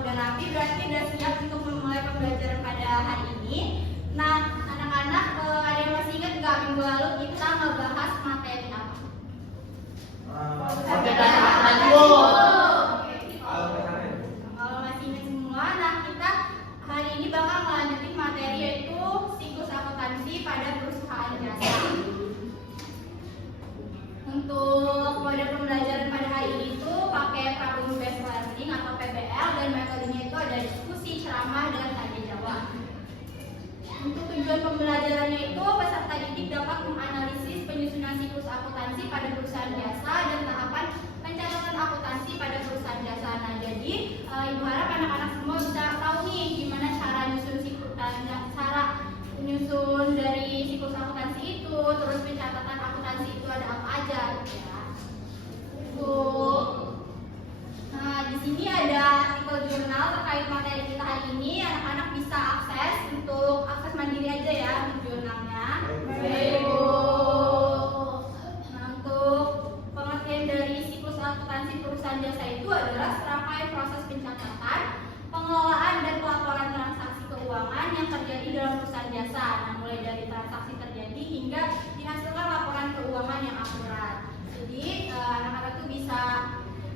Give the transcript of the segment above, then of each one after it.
udah rapi, berarti udah siap untuk memulai pembelajaran pada hari ini. Nah, anak-anak, ada yang masih ingat nggak minggu lalu kita ngebahas materi apa? Kalau masih ingat semua, nah kita hari ini bakal melanjutin materi yaitu siklus akuntansi pada perusahaan jasa. Untuk mode pembelajaran pada hari ini itu pakai problem based learning atau PBL, dan metodenya itu ada diskusi, ceramah, dan tanya jawab. Untuk tujuan pembelajarannya itu peserta didik dapat menganalisis penyusunan siklus akuntansi pada perusahaan jasa dan tahapan pencatatan akuntansi pada perusahaan jasa. Nah, jadi ibu harap anak-anak semua bisa tahu nih gimana cara menyusun dari siklus akuntansi itu, terus pencatatan akuntansi itu ada apa aja gitu ya. Nah, di sini ada artikel jurnal terkait materi kita hari ini. Anak-anak bisa akses mandiri aja ya untuk jurnalnya. Nah, untuk pengertian dari siklus akuntansi perusahaan jasa itu adalah serangkaian proses pencatatan, pengelolaan dan pelaporan transaksi keuangan yang terjadi dalam perusahaan jasa. Nah, mulai dari transaksi terjadi hingga dihasilkan laporan keuangan yang akurat. Jadi anak-anak tuh bisa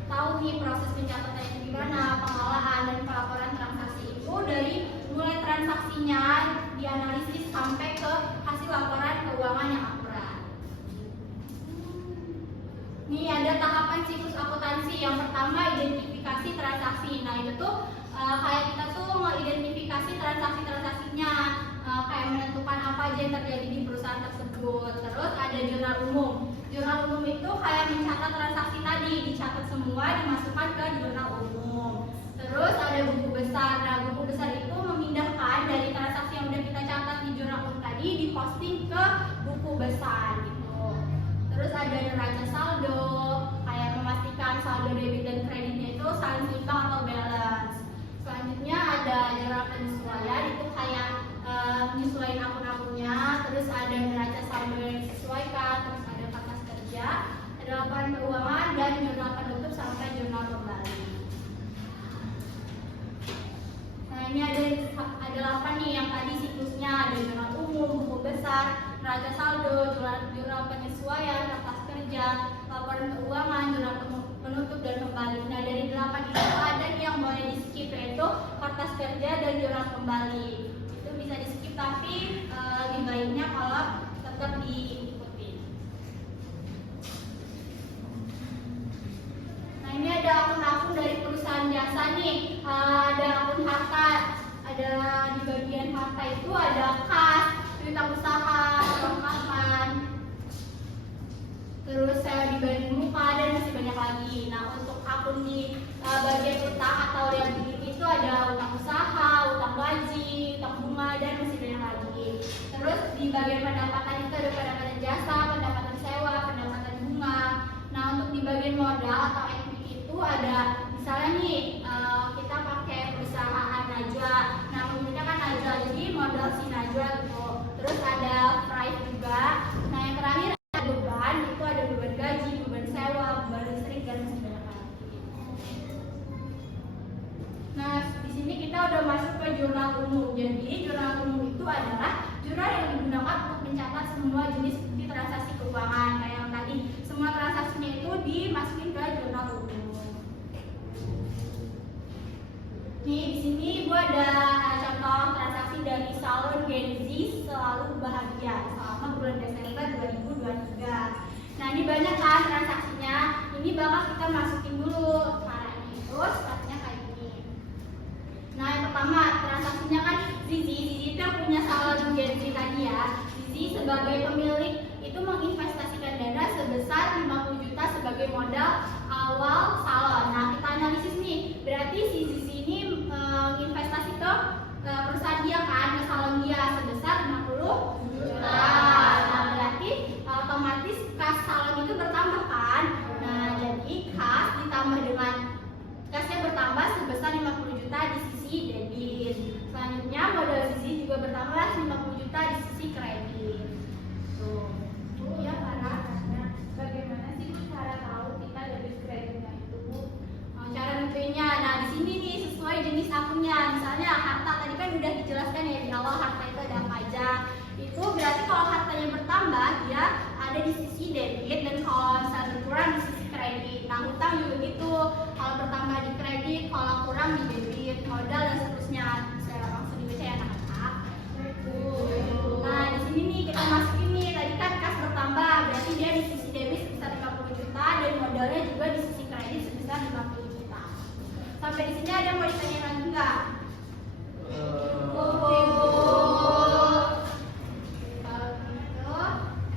tahu nih proses pencatatan itu gimana, pengelolaan dan pelaporan transaksi itu dari mulai transaksinya dianalisis sampai ke hasil laporan keuangan yang akurat. Ini ada tahapan siklus akuntansi. Yang pertama, identifikasi transaksi. Nah, itu tuh kayak kita tuh mengidentifikasi transaksinya, kayak menentukan apa aja yang terjadi di perusahaan tersebut. Terus ada jurnal umum. Jurnal umum itu kayak mencatat transaksi tadi, dicatat semua, dimasukkan ke jurnal umum. Terus ada buku besar. Nah, buku besar itu memindahkan dari transaksi yang udah kita catat di jurnal umum tadi diposting ke buku besar gitu. Terus ada neraca saldo, kayak memastikan saldo debit dan kreditnya itu saling seimbang atau balance. Selanjutnya ada jurnal penyesuaian, itu kayak menyesuaikan akun-akunnya. Terus ada neraca saldo yang disesuaikan. Terus ada kertas kerja, ada laporan keuangan, dan jurnal penutup sampai jurnal kembali. Nah, ini ada 8 nih yang tadi siklusnya. Ada jurnal umum, buku besar, neraca saldo, jurnal penyesuaian, kertas kerja, laporan keuangan, jurnal penutup, dan kembali. Nah, dari 8 itu ada yang boleh di skip, yaitu kertas kerja dan jurnal kembali. Itu bisa di skip, tapi lebih baiknya kalau tetap diikuti. Nah, ini ada akun-akun dari perusahaan jasa nih. Ada akun harta. Ada di bagian harta itu ada kas, berita usaha, kelengkapan, terus di bagian muka, dan masih banyak lagi. Nah, untuk akun di bagian utang atau liability itu ada utang usaha, utang gaji, utang bunga, dan masih banyak lagi. Terus di bagian pendapatan itu ada pendapatan jasa, pendapatan sewa, pendapatan bunga. Nah, untuk di bagian modal atau equity itu ada misalnya nih kita pakai perusahaan Najwa. Nah, menurutnya kan Najwa, jadi modal si Najwa gitu. Terus ada price juga. Nah, yang terakhir ada beban, itu ada beban gaji, beban sewa, beban listrik, dan masih banyak lagi. Nah, di sini kita udah masuk ke jurnal umum. Jadi jurnal umum itu adalah jurnal yang digunakan untuk mencatat semua jenis bukti transaksi keuangan. Kayak yang tadi, semua transaksinya itu dimasukin ke jurnal umum. Nih, di sini Ibu ada contoh transaksi dari salon Gen Z selalu bahagia selama bulan Desember 2023. Nah, ini banyak kan transaksinya. Ini bakal kita masukin dulu. Caranya itu startnya kayak gini. Nah, yang pertama transaksinya kan Zizi itu yang punya salon Gen Z tadi ya. Zizi sebagai pemilik itu menginvestasikan dana sebesar 50 juta sebagai modal awal salon. Nah, kita analisis nih. Berarti si Zizi ini investasi ke perusahaan dia kan, ke salon dia sebesar 50 juta. Nah, berarti otomatis kas salon itu bertambah kan. Nah, jadi kas ditambah dengan kasnya bertambah sebesar 50 juta di sisi debit. Selanjutnya modal Zizi juga bertambah 50 juta di sisi kredit. Tuh. Ya, Farah. Bagaimana sih cara tahu kita debit kreditnya itu? Cara nentuinnya. Nah, di sini nih sesuai jenis transaksinya. Misalnya harta tadi kan udah dijelaskan ya di awal, harta itu ada apa aja. Itu berarti kalau hartanya bertambah dia ada di sisi debit, dan kalau misalnya berkurang di sisi kredit. Nah, hutang juga gitu, kalau bertambah di kredit, kalau kurang di debit, modal dan seterusnya. Bisa langsung dibaca ya anak-anak. Nah, di sini nih kita masukin nih, tadi kan kas bertambah, berarti dia di sisi debit sebesar 50 juta dan modalnya juga di sisi kredit sebesar 50 juta. Sampai di sini ada yang mau ditanya lagi nggak?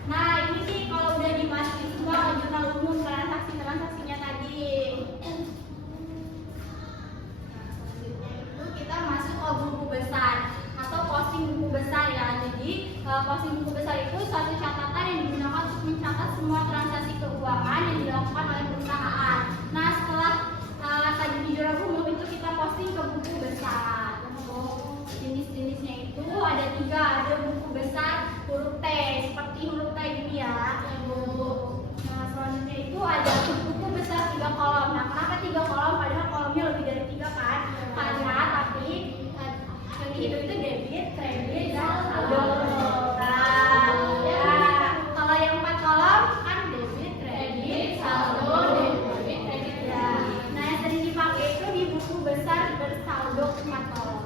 Nah, ini nih kalau udah dimasukin semua ke jurnal umum transaksinya tadi. Itu kita masuk ke buku besar atau posting buku besar ya. Jadi posting buku besar itu suatu catatan yang digunakan untuk mencatat semua transaksi keuangan yang dilakukan oleh perusahaan. Nah, setelah tadi di jurnal umum itu kita posting ke buku besar. Untuk jenis-jenisnya itu ada 3, ada buku besar huruf T, seperti huruf T gini ya. Nah, selanjutnya itu ada buku besar 3 kolom. Nah, kenapa 3 kolom? Padahal kolomnya lebih dari 3 kan? Karena tapi yang dihitung itu debit, kredit, dan saldo. Nah, kalau yang 4 kolom kan debit, kredit, saldo, debit, kredit ya. Nah, yang sering dipakai itu di buku besar bersaldo 4 kolom.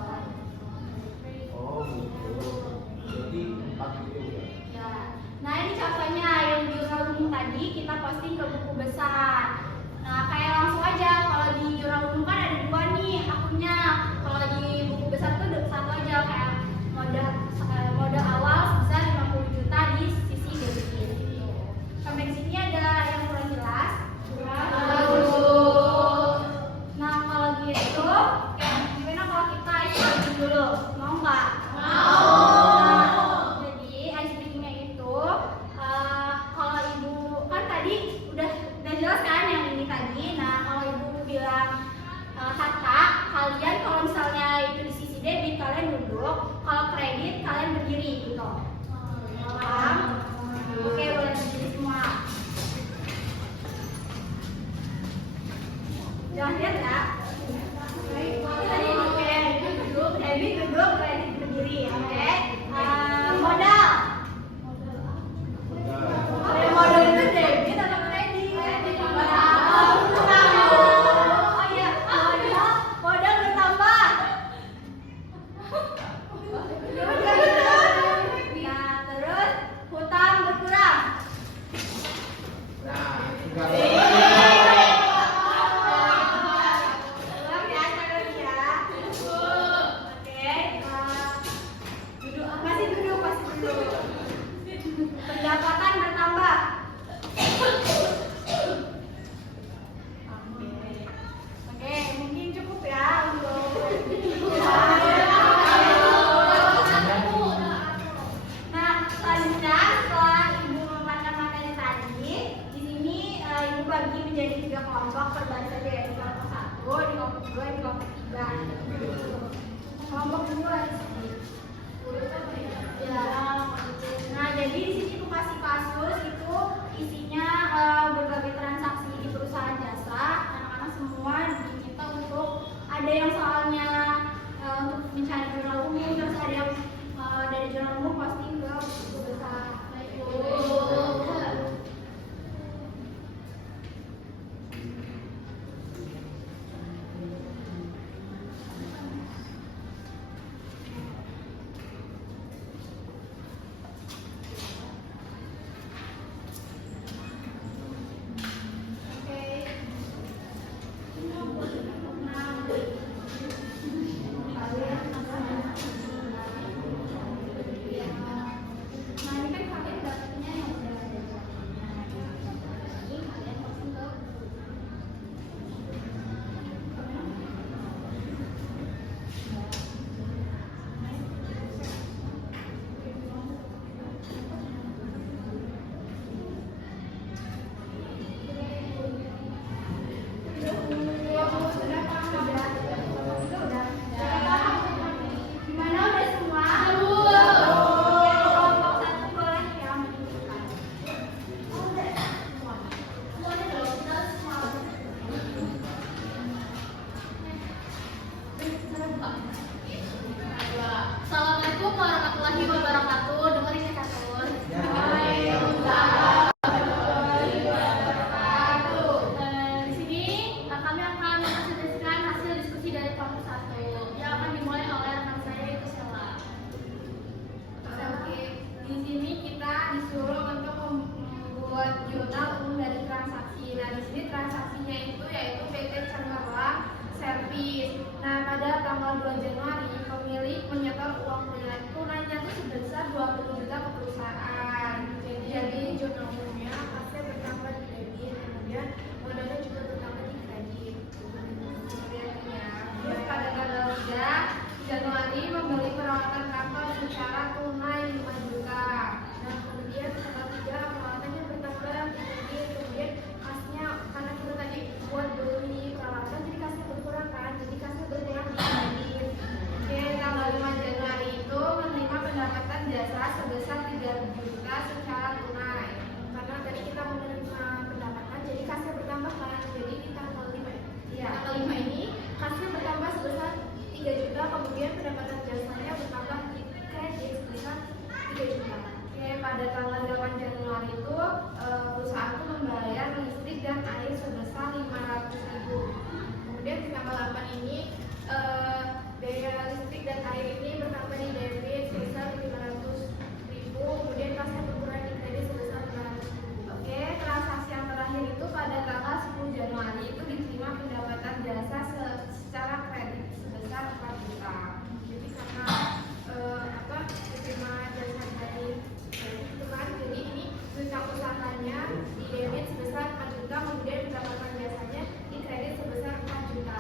Oh gitu. Jadi 4 itu ya. Ya. Nah, ini contohnya yang di jurnal umum tadi kita posting ke buku besar. Nah, kayak langsung aja, kalau di jurnal umum kan ada 2 nih akunnya. Kalau di buku besar tuh 1 aja, kayak modal awal sebesar 50 juta di sisi debit gitu. Sampai di sini ada yang kurang jelas? Nah, kalau gitu, gimana kalau kita isi dulu? Mau nggak? Nah, jadi ice breaking-nya itu kalau ibu kan tadi udah jelas kan yang ini tadi. Nah, kalau ibu bilang harta, kalian kalau misalnya itu di sisi debit kalian duduk, kalau kredit kalian berdiri gitu. Paham? Oke, boleh berdiri semua. Jangan lihat ya. Oke, duduk, debit duduk, kredit berdiri. Oke. Modal. Modal itu debit atau kredit? Oh iya, modal bertambah. Nah, terus hutang berkurang. Nah, juga Ulang ya, catat ya. Oke, masih duduk. Pendapatan bertambah. Oke, mungkin cukup ya untuk Nah, selanjutnya setelah ibu memaparkan materi tadi, di sini ibu bagi menjadi 3 kelompok per baris saja ya. Di kelompok 1, di kelompok 2, di kelompok 3. Kelompok 2 di sini. Ya. Nah, jadi di sini ibu kasih kasus itu isinya berbagai transaksi di perusahaan jasa. Anak-anak semua diminta untuk ada yang soalnya untuk mencari jurnal umum, terus ada yang dari jurnal umum posting ke buku besar. Oke. tanggal 2 Januari, pemilik menyetor uang tunainya itu sebesar 20 juta ke perusahaan. Jadi jurnal umumnya aset bertambah di debit, kemudian modalnya juga bertambah di kredit. Terus pada tanggal 3 Januari membeli peralatan kantor secara tunai 5 juta. Nah kemudian tanggal 3 peralatannya bertambah di kredit, kemudian kasnya karena kita tadi buat beli peralatan jadi kasnya berkurang kan, jadi kasnya berkurang di kredit. Oke, tanggal 5 Januari itu menerima pendapatan jasa sebesar 3 juta secara tunai. Karena tadi kita menerima pendapatan jadi kasnya bertambah kan, jadi di tanggal 5 ya, tanggal 5 ini kasnya bertambah sebesar 3 juta, kemudian pendapatan jasanya bertambah di kredit sebesar 3 juta. Oke, pada tanggal 8 Januari itu perusahaan itu membayar listrik dan air sebesar 500.000. Kemudian di tanggal 8 ini biaya listrik dan air ini bertambah di debit sebesar 500.000, kemudian kasnya berkurang di kredit sebesar 500.000. Oke, transaksi yang terakhir itu pada tanggal 10 Januari itu diterima pendapatan jasa secara kredit sebesar 4 juta. Jadi karena diterima jasa dari itu kan, jadi ini tentang usahanya di debit sebesar 4 juta, kemudian pendapatan jasanya di kredit sebesar 4 juta.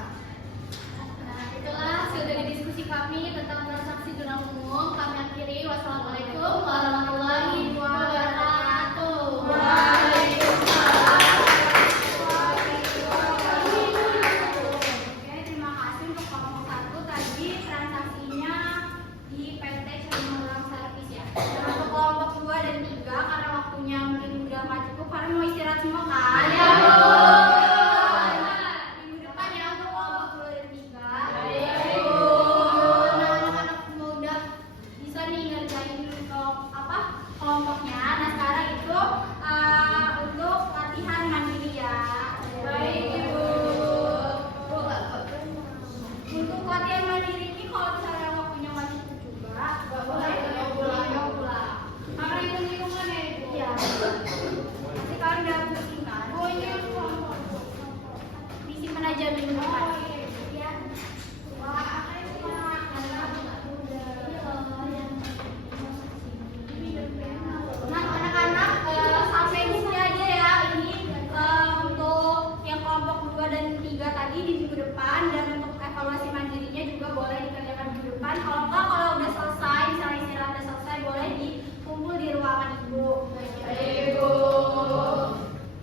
Nah, itulah hasil dari diskusi kami tentang transaksi jurnal umum. Kami akhiri. Wassalamualaikum warahmatullahi wabarakatuh. Oke, terima kasih untuk kelompok 1 tadi transaksinya di PT Cemurang Servis ya. Dan untuk kelompok 2 dan 3 karena waktunya mungkin udah nggak cukup karena mau istirahat semua kan? Ya, minggu depan ya untuk kelompok 2 dan 3. Nah, anak-anak semua udah bisa nih ngerjain kelompoknya. Nah, sekarang itu untuk latihan mandiri ya. Baik, Ibu. Untuk latihan mandiri ini kalau misalnya waktunya nggak cukup juga, nggak boleh pulang. Karena hitung-hitungan ya, Ibu. Iya. Nanti kalian udah pusing kan? Oh iya, disimpan aja minggu depan. Ya. Nah, anak-anak sampai di sini aja ya. Ini untuk yang kelompok 2 dan 3 tadi di minggu depan, dan untuk evaluasi mandirinya juga boleh dikerjakan minggu depan. Kalau enggak, kalau udah selesai, misalnya istirahat udah selesai, boleh dikumpul di ruangan Ibu. Ibu.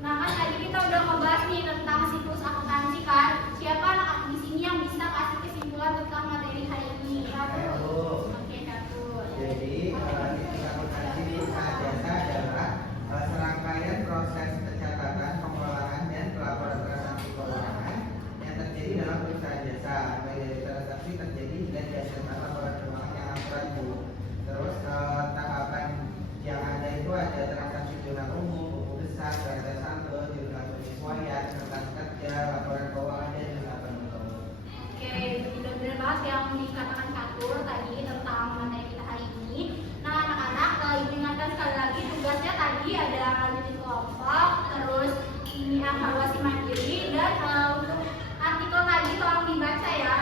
Nah, kan tadi kita udah ngebahas nih tentang siklus akuntansi kan. Siapa anak di sini yang bisa kasih kesimpulan tentang materi hari ini? Oke, Catur. Jadi, siklus akuntansi di usaha jasa adalah serangkaian proses pencatatan, pengelolaan, dan pelaporan transaksi keuangan yang terjadi dalam perusahaan jasa, baik dari transaksi terjadi dan dihasilkan laporan keuangan yang akurat, Bu. Terus tahapan yang ada itu ada transaksi jurnal umum, buku besar, data sampel, jurnal penyesuaian, kertas kerja, laporan keuangan, dan jurnal penutup. Oke, benar-benar banget yang dikatakan Catur tadi tentang materi kita hari ini. Nah, anak-anak, Ibu ingatkan sekali lagi tugasnya tadi ada lanjutin kelompok, terus ini evaluasi mandiri, dan untuk artikel tadi tolong dibaca ya.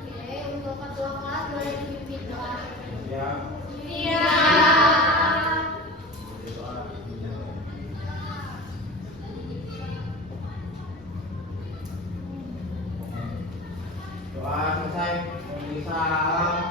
Oke, untuk ketua kelas boleh dipimpin doa. Ya. Iya. Doa selesai. Salam.